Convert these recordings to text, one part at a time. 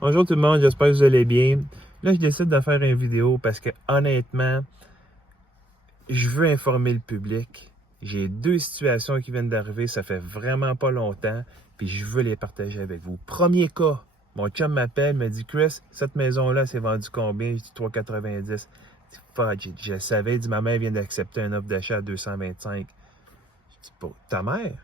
Bonjour tout le monde, j'espère que vous allez bien. Là, je décide de faire une vidéo parce que honnêtement, je veux informer le public. J'ai deux situations qui viennent d'arriver, ça fait vraiment pas longtemps, puis je veux les partager avec vous. Premier cas, mon chum m'appelle, me dit Chris, cette maison-là, c'est vendu combien? Je dis 3,90. Je dis fuck, je savais, il dit ma mère vient d'accepter un offre d'achat à 225. Je dis pas, ta mère?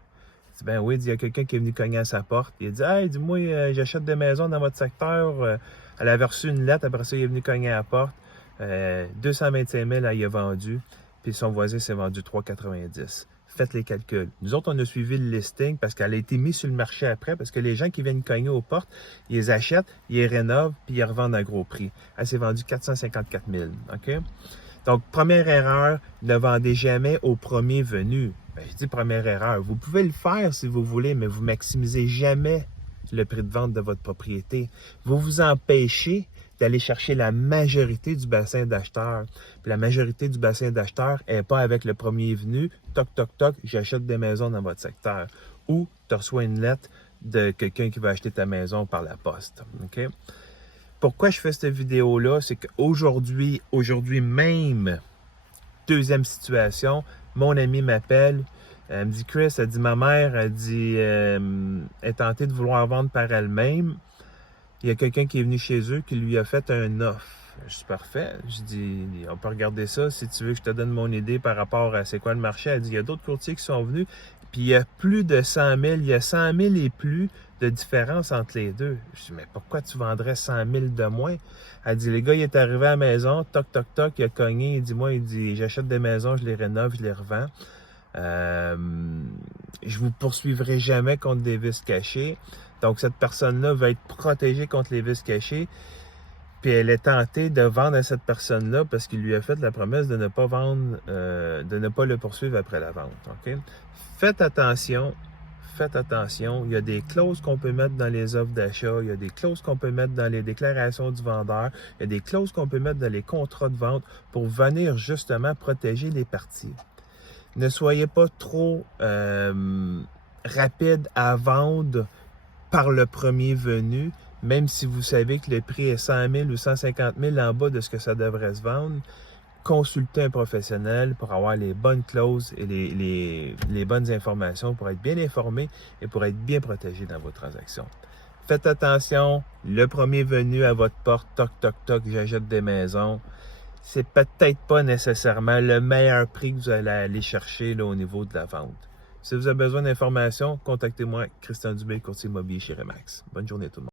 Il dit, ben oui, il y a quelqu'un qui est venu cogner à sa porte. Il a dit, hey, dis-moi, j'achète des maisons dans votre secteur. Elle avait reçu une lettre, après ça, il est venu cogner à la porte. 225 000, elle y a vendu. Puis son voisin s'est vendu 3,90. Faites les calculs. Nous autres, on a suivi le listing parce qu'elle a été mise sur le marché après, parce que les gens qui viennent cogner aux portes, ils les achètent, ils les rénovent, puis ils les revendent à gros prix. Elle s'est vendue 454 000. OK? Donc, première erreur, ne vendez jamais au premier venu. Ben, je dis première erreur. Vous pouvez le faire si vous voulez, mais vous maximisez jamais le prix de vente de votre propriété. Vous vous empêchez d'aller chercher la majorité du bassin d'acheteurs. Puis la majorité du bassin d'acheteurs n'est pas avec le premier venu. Toc, toc, toc, j'achète des maisons dans votre secteur. Ou tu reçois une lettre de quelqu'un qui va acheter ta maison par la poste. OK? Pourquoi je fais cette vidéo-là? C'est qu'aujourd'hui même, deuxième situation, mon ami m'appelle, elle me dit, Chris, elle dit, ma mère, elle dit, est tentée de vouloir vendre par elle-même. Il y a quelqu'un qui est venu chez eux qui lui a fait un offre. Je suis parfait. Je dis, on peut regarder ça si tu veux que je te donne mon idée par rapport à c'est quoi le marché. Elle dit, il y a d'autres courtiers qui sont venus, puis il y a plus de 100 000, il y a 100 000 et plus de différence entre les deux. Je dis, mais pourquoi tu vendrais 100 000 de moins? Elle dit, les gars, il est arrivé à la maison, toc, toc, toc, il a cogné, il dit, moi, il dit, j'achète des maisons, je les rénove, je les revends. Je vous poursuivrai jamais contre des vices cachés. Donc, cette personne-là va être protégée contre les vices cachés. Puis elle est tentée de vendre à cette personne-là parce qu'il lui a fait la promesse de ne pas vendre, de ne pas le poursuivre après la vente. OK? Faites attention. Faites attention. Il y a des clauses qu'on peut mettre dans les offres d'achat. Il y a des clauses qu'on peut mettre dans les déclarations du vendeur. Il y a des clauses qu'on peut mettre dans les contrats de vente pour venir justement protéger les parties. Ne soyez pas trop rapide à vendre par le premier venu, même si vous savez que le prix est 100 000 ou 150 000 en bas de ce que ça devrait se vendre. Consultez un professionnel pour avoir les bonnes clauses et les bonnes informations pour être bien informé et pour être bien protégé dans vos transactions. Faites attention, le premier venu à votre porte, toc, toc, toc, j'achète des maisons. C'est peut-être pas nécessairement le meilleur prix que vous allez aller chercher là, au niveau de la vente. Si vous avez besoin d'informations, contactez-moi, Christian Dubé, courtier immobilier chez Remax. Bonne journée à tout le monde.